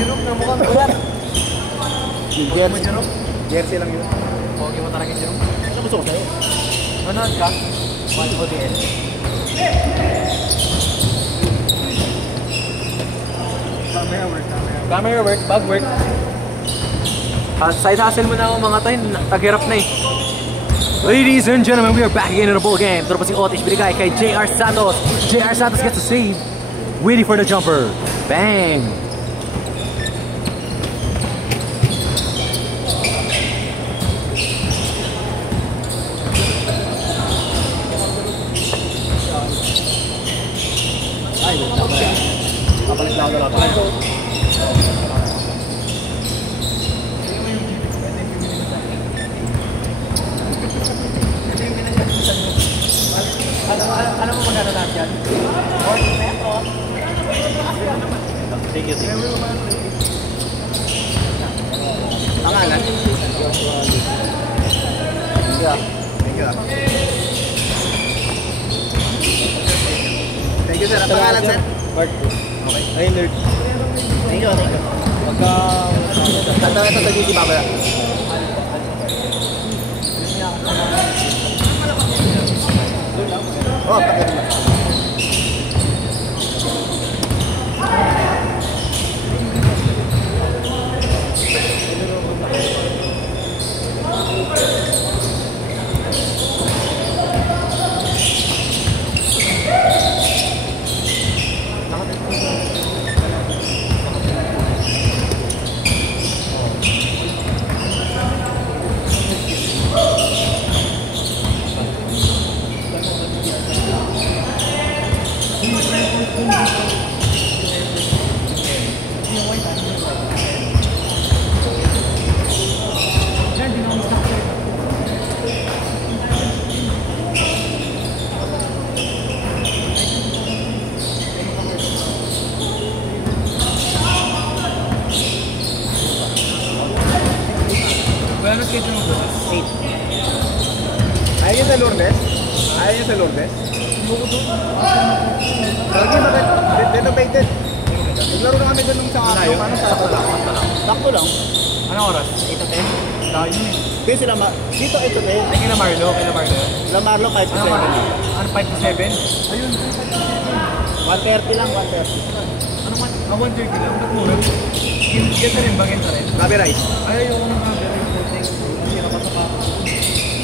Jerome na mukhang ulan. Jersey lang yun. Pogi mo talaga Jerome. Ano gusto ko sa'yo? Manood ka? Watch ODL. Camera work, bag work. Side hustle mo na ako mga tayo, taghirap na eh. Ladies and gentlemen, we are back again in the ball game. Ito pa si Otis binigay kay JR Santos. JR Santos gets the save. Waiting for the jumper. Bang! Ay, papalit lang ako na lang. Alam mo magkano lahat yan? Thank you. Pangalan? Thank you. Thank you, sir. Ang pangalan, sir? Bart. Okay. Ay, nerd. Thank you, thank you. Pagka... Tanda ito sa GT babaya. Oh, pakai dulu. Ano schedule mo bukas? 8. Ayaw niya sa Lourdes? Ayaw niya sa Lourdes? Lagi bakit? Renovated. Naglaro na kami dyan nung sa ano, sakto lang. Sakto lang. Anong oras? 8 to 10? Layo yun eh. Kaya sila, dito ito eh. Ay, kila Marlo, kila Marlo. Sila Marlo 5 to 7. Ano 5 to 7? Ayun, 130 lang, 130. ano man? 130 lang, ba't mura? Genta rin ba? Genta rin? Gabi rice. Ay, yung mga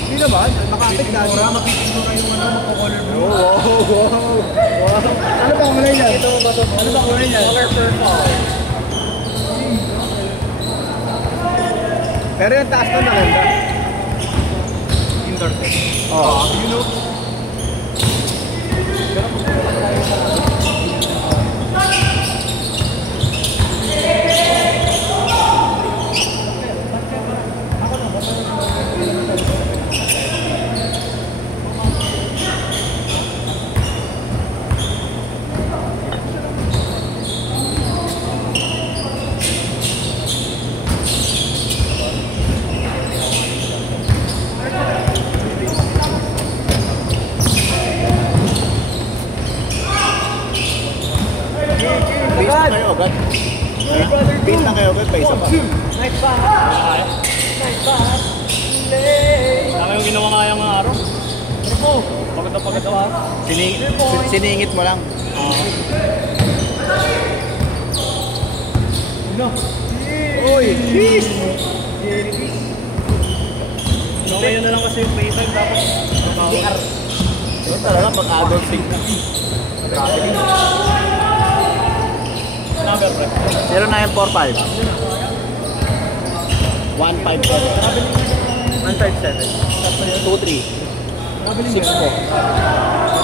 Hindi naman, makapit na. Mapitin mo kayo magpo-color blue. Wow. Ano ba kulay niya? Ano ba kulay niya? Color purple. Pero yung taas na maganda. Indoor test. Oo. You know? Beat na kayo agad, pa isa pa. Nice pass. Nice pass. Tama yung ginawa nga yung araw. Ano po? Pagod na pagod ako. Siningit mo lang. No. Uy! Peace! Ngayon na lang kasi yung playtime tapos CR. Ito talaga pag adult thing. Grabe din. number, bro. 0945 157 157. 23 64.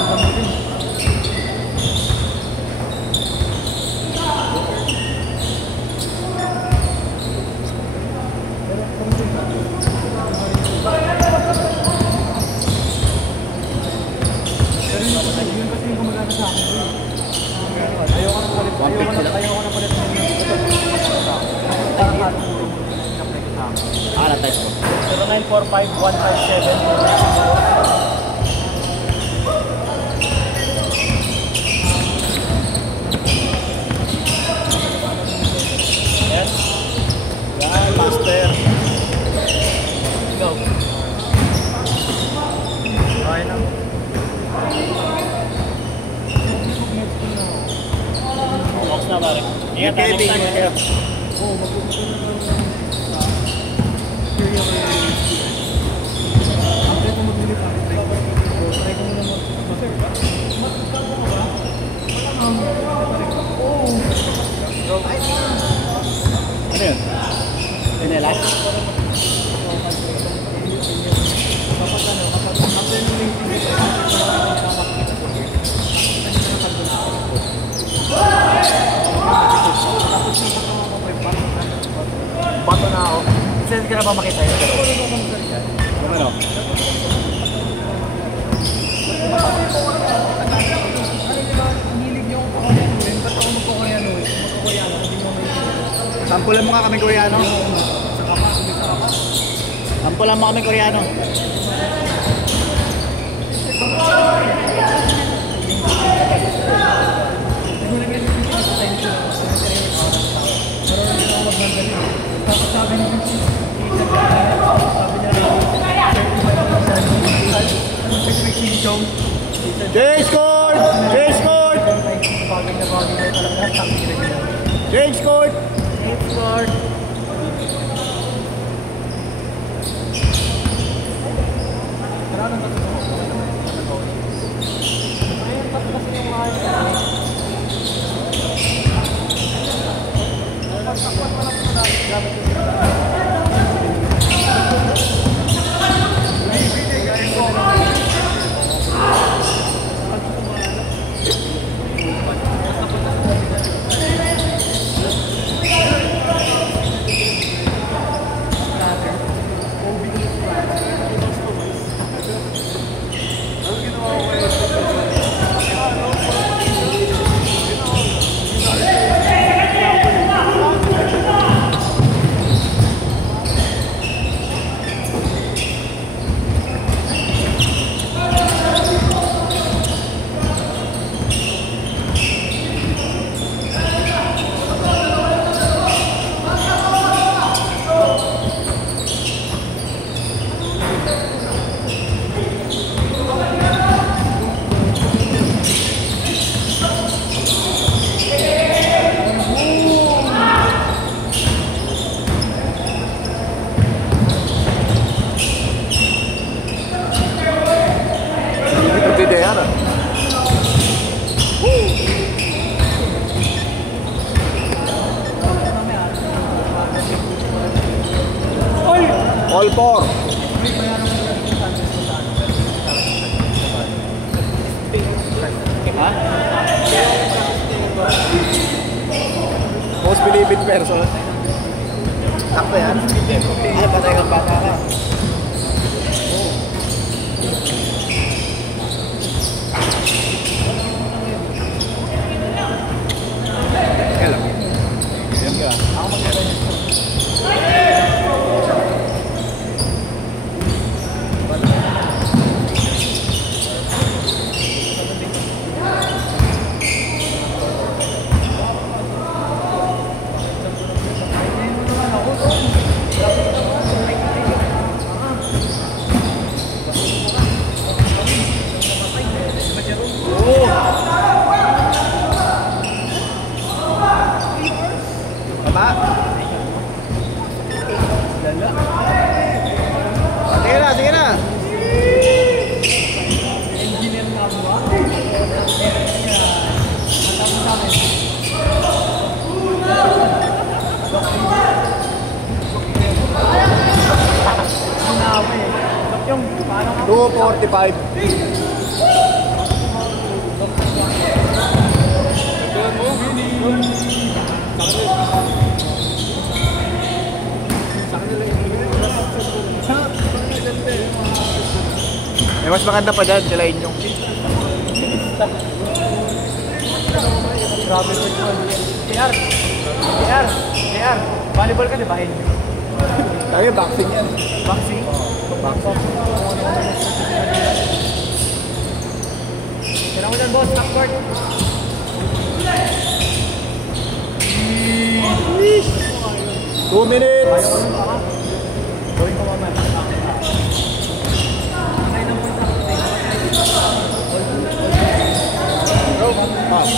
Na-type ko. 0945-157. Ingat tayo next time. Ano yun? Pinelas? Bato na ako. Saan ka na ba makita yun? Ano? Sampulan mo nga kami Koreano. Sampulan mo kami Koreano. Jay scored! Jay scored! Jay scored! All four. Most believed person. Takbo yan? Ay, patay kang bata ka. Hello. Diyan ka. Ako mag-aral. Sige na. Yung 2:45. May mas maganda pa dyan, sila inyong. Grabe po ito. JR, volleyball ka, di ba? Tayo, boxing yan. Boxing? Boxing. Kailangan mo dyan, boss. Backcourt. 2 minutes. Gawin ko mamaya. Pass.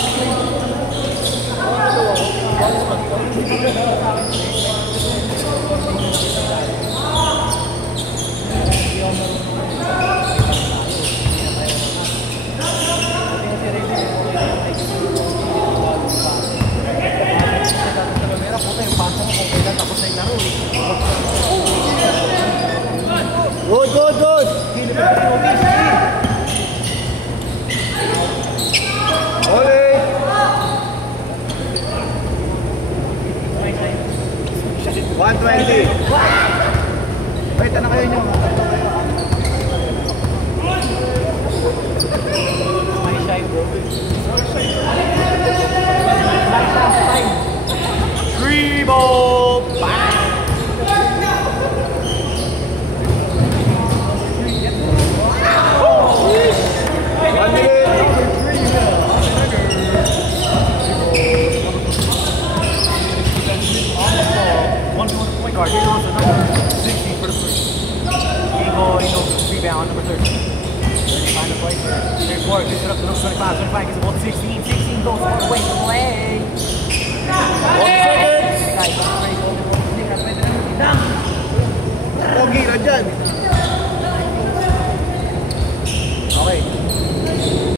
Good, good, good. Oli. 120. Wait, ano kayo nyo? May shy bro. Three ball. Bang! Guard, here's also number 16 for the first. Ego, rebound, number 13. 35 to play. There's Ward, gets it up to number 25. 25 gets the ball to 16. 16 goes all the way.